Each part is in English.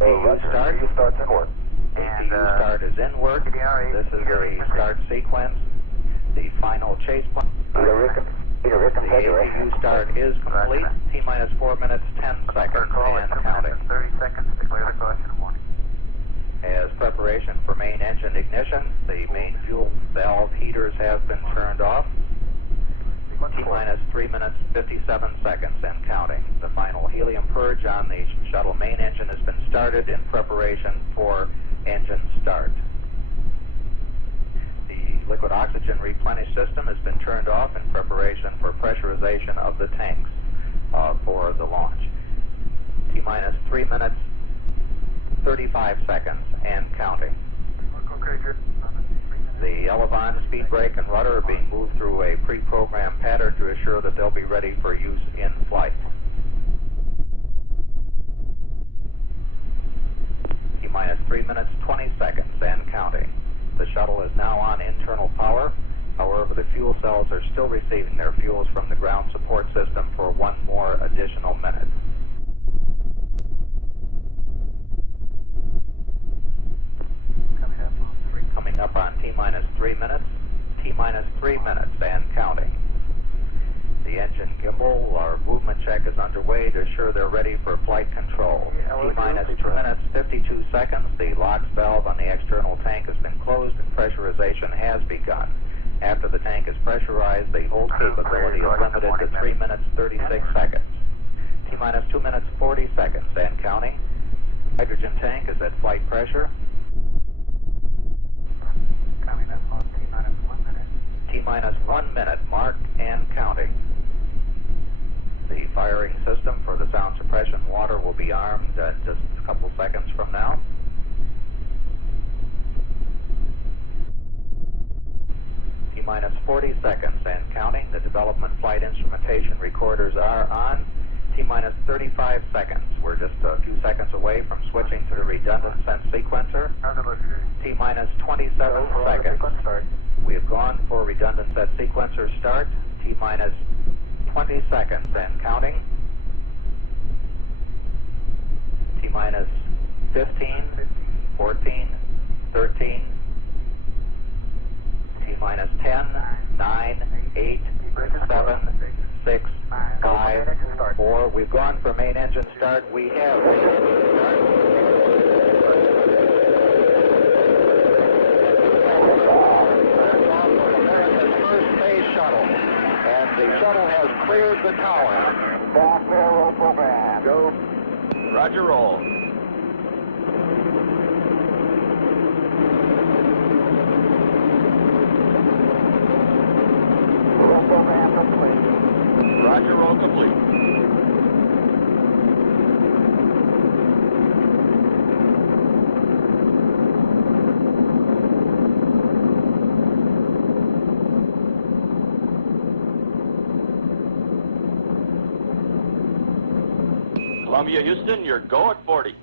APU start. Start's in work. APU start is in work. This is the start sequence. The final chase plan. The APU start is complete. T-minus 4 minutes, 10 seconds, and counting. 30 seconds to clear the caution warning. As preparation for main engine ignition, the main fuel valve heaters have been turned off. T-minus 3 minutes, 57 seconds, and counting. The final helium purge on the shuttle main engine has been started in preparation for engine start. The liquid oxygen replenish system has been turned off in preparation for pressurization of the tanks for the launch. T-minus 3 minutes, 35 seconds, and counting. Okay, good. The elevon, speed brake, and rudder are being moved through a pre-programmed pattern to assure that they'll be ready for use in flight. T-minus 3 minutes, 20 seconds, and counting. The shuttle is now on internal power. However, the fuel cells are still receiving their fuels from the ground support system for one more additional minute. Coming up on T-minus 3 minutes, T-minus 3 minutes, and counting. The engine gimbal, our movement check is underway to assure they're ready for flight control. T-minus 2 minutes, 52 seconds. The LOX valve on the external tank has been closed and pressurization has begun. After the tank is pressurized, the hold capability is limited to 3 minutes, 36 seconds. T-minus 2 minutes, 40 seconds, and counting. Hydrogen tank is at flight pressure. Coming up on T-minus 1 minute. T-minus 1 minute, mark and counting. The firing system for the sound suppression water will be armed just a couple seconds from now. T-minus 40 seconds and counting. The development flight instrumentation recorders are on. T-minus 35 seconds. We're just a few seconds away from switching to the redundant sense sequencer. T-minus 27 seconds. We have gone for redundant set sequencer start. T-minus 20 seconds and counting. T-minus 15, 14, 13, T-minus 10, 9, 8, 7, 6, 5, 4. We've gone for main engine start. We have main engine start. The shuttle has cleared the tower. Back roll program. Go. Roger, roll. Roll program complete. Roger, roll complete. Columbia, Houston, you're go at 40.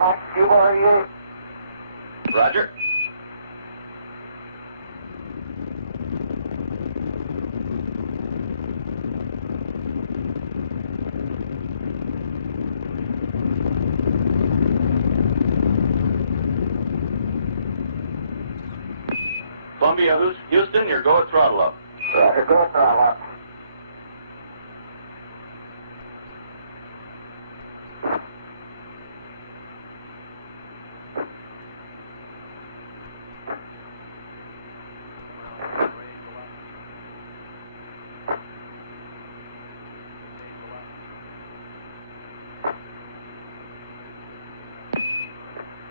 Max Q-48. Roger. Columbia, Houston, you're go at throttle up. Roger, go throttle up.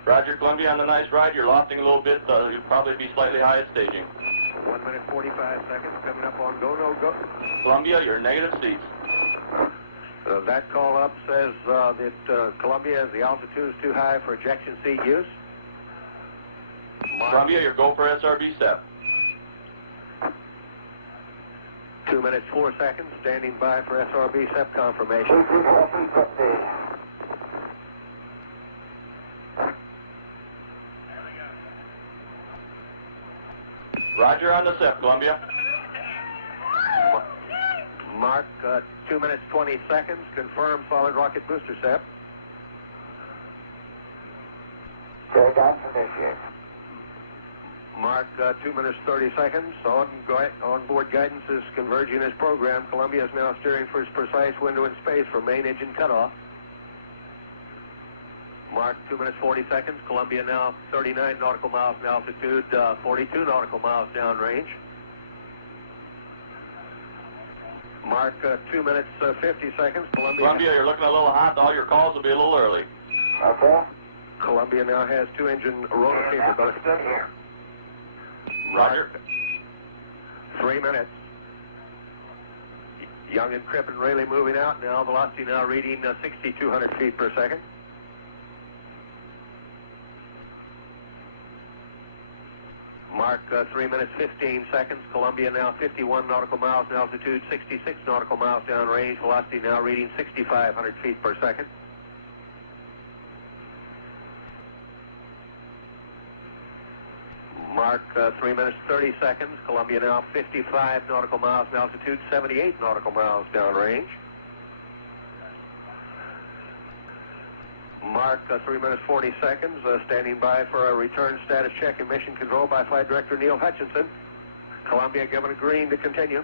Roger, Columbia, on the nice ride. You're lofting a little bit. You'll probably be slightly high at staging. 1 minute 45 seconds coming up on go, no go. Columbia, you're negative seats. That call up says that Columbia, the altitude is too high for ejection seat use. Columbia, your go for SRB step. 2 minutes 4 seconds, standing by for SRB SEP confirmation. Roger on the SIP, Columbia. Mark, 2 minutes 20 seconds. Confirm solid rocket booster SIP. Takeoff initiated. Mark, 2 minutes 30 seconds. On-board guidance is converging as programmed. Columbia is now steering for its precise window in space for main engine cutoff. Mark, 2 minutes 40 seconds. Columbia now 39 nautical miles in altitude, 42 nautical miles downrange. Mark, 2 minutes 50 seconds. Columbia, you're looking a little hot. All your calls will be a little early. Okay. Columbia now has 2-engine rotor capability. Good here. Roger. 3 minutes. Young and Crippen Rayleigh moving out now. Velocity now reading 6,200 feet per second. Mark, 3 minutes 15 seconds. Columbia now 51 nautical miles in altitude, 66 nautical miles downrange. Velocity now reading 6,500 feet per second. Mark, 3 minutes 30 seconds. Columbia now 55 nautical miles in altitude, 78 nautical miles downrange. Mark, 3 minutes 40 seconds. Standing by for a return status check and mission control by Flight Director Neil Hutchinson. Columbia given a green to continue.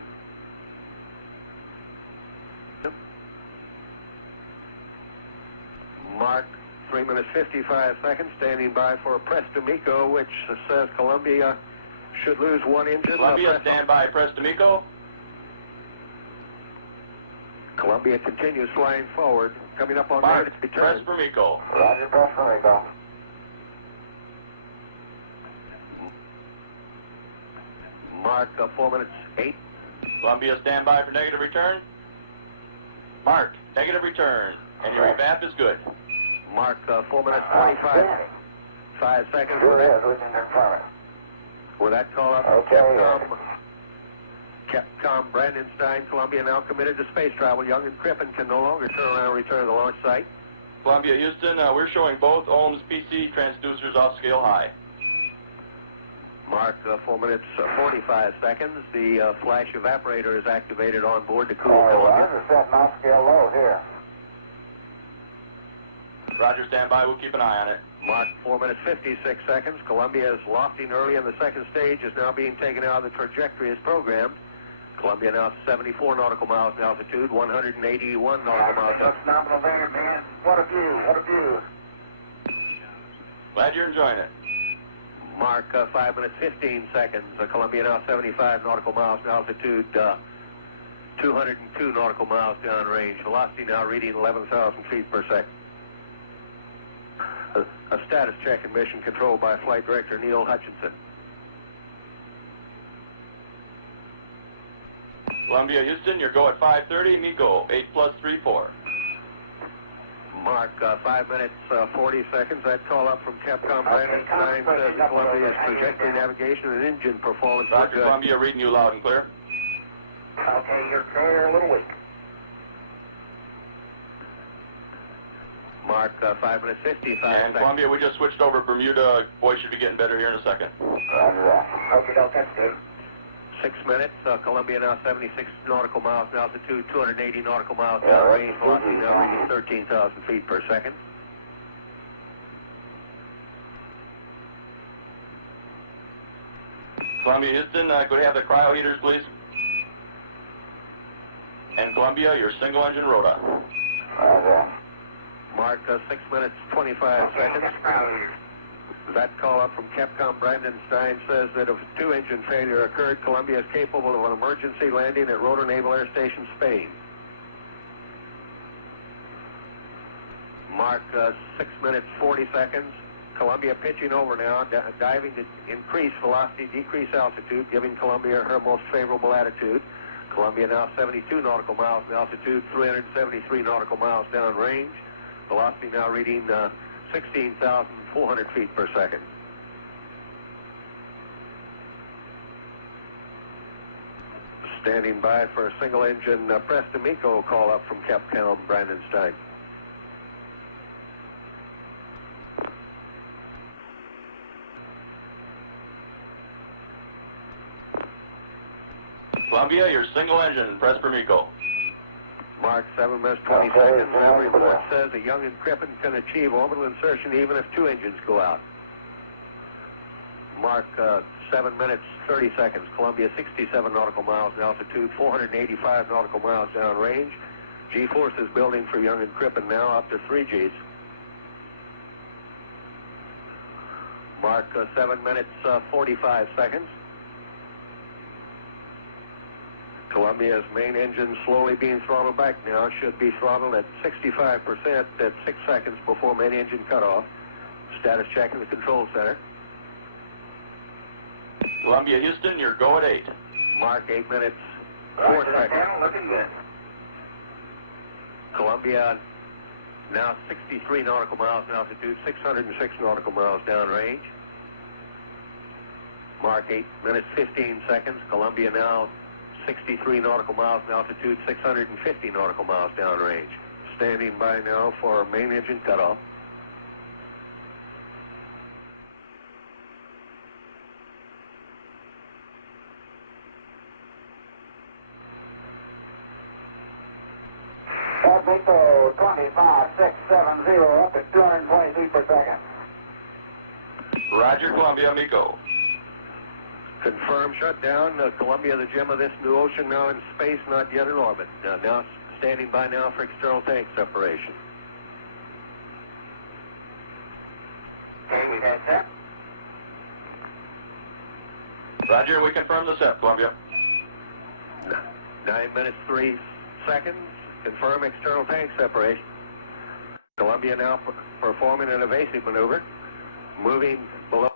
Mark, 3 minutes 55 seconds. Standing by for a press to MECO, which says Columbia should lose one engine. Columbia, stand by. Press to MECO. Columbia continues flying forward. Coming up on Mark, its press return. for MECO. Roger, press for MECO. Mark, 4 minutes 8. Columbia, stand by for negative return. Mark, negative return. And your evap is good. Mark, 4 minutes 25. 5 seconds Sure with that. is, we can confirm it. With that call up, Okay, Capcom Brandon Stein, Columbia now committed to space travel. Young and Crippen can no longer turn around and return to the launch site. Columbia, Houston, we're showing both ohms PC transducers off scale high. Mark, 4 minutes 45 seconds. The flash evaporator is activated on board to cool Roger, Columbia. set off scale low here. Roger, stand by. We'll keep an eye on it. Mark, 4 minutes 56 seconds. Columbia is lofting early in the second stage, is now being taken out of the trajectory as programmed. Columbia now 74 nautical miles in altitude, 181 nautical miles. That's nominal there, man. What a view, what a view. Glad you're enjoying it. Mark, 5 minutes 15 seconds. Columbia now 75 nautical miles in altitude, 202 nautical miles downrange. Velocity now reading 11,000 feet per second. A status check and mission control by Flight Director Neil Hutchinson. Columbia, Houston, your go at 5:30. MECO, 8+34. Mark, 5 minutes 40 seconds. That call up from Capcom Brandon Stein says Columbia's trajectory navigation and engine performance are Roger, good. Columbia, reading you loud and clear. Okay, you're clear, a little weak. Mark, 5 minutes 55 And seconds. Columbia, we just switched over Bermuda. Boy, should be getting better here in a second. Roger that. Okay, that's good. 6 minutes. Columbia now 76 nautical miles in altitude, 280 nautical miles Yeah, downrange. that's Velocity easy. now reaching 13,000 feet per second. Columbia, Houston, could I have the cryo heaters, please? And Columbia, your single engine rota. Roger. Mark, 6 minutes 25 seconds. Roger. That call up from Capcom Brandon Stein says that if 2-engine failure occurred, Columbia is capable of an emergency landing at Rotor Naval Air Station, Spain. Mark, 6 minutes 40 seconds. Columbia pitching over now, diving to increase velocity, decrease altitude, giving Columbia her most favorable attitude. Columbia now 72 nautical miles in altitude, 373 nautical miles downrange. Velocity now reading 16,400 feet per second. Standing by for a single engine press to MECO call up from Capcom Brandon Stein. Columbia, your single engine, press for MECO. Mark 7 minutes 20 seconds. That report says that Young and Crippen can achieve orbital insertion even if 2 engines go out. Mark 7 minutes 30 seconds. Columbia 67 nautical miles in altitude, 485 nautical miles downrange. G-force is building for Young and Crippen now up to 3 Gs. Mark 7 minutes 45 seconds. Columbia's main engine slowly being throttled back now. Should be throttled at 65% at 6 seconds before main engine cutoff. Status check in the control center. Columbia, Houston, your go at 8. Mark 8 minutes 4 seconds. Looking good. Columbia now 63 nautical miles in altitude, 606 nautical miles downrange. Mark 8 minutes 15 seconds. Columbia now 63 nautical miles in altitude, 650 nautical miles downrange. Standing by now for main engine cutoff. MECO 25670 up to 220 feet per second. Roger, Columbia, MECO. Confirm shutdown. Columbia, the gem of this new ocean, now in space, not yet in orbit. Now standing by now for external tank separation. Okay, we got set. Roger, we confirm the set, Columbia. 9 minutes 3 seconds. Confirm external tank separation. Columbia now performing an evasive maneuver, moving below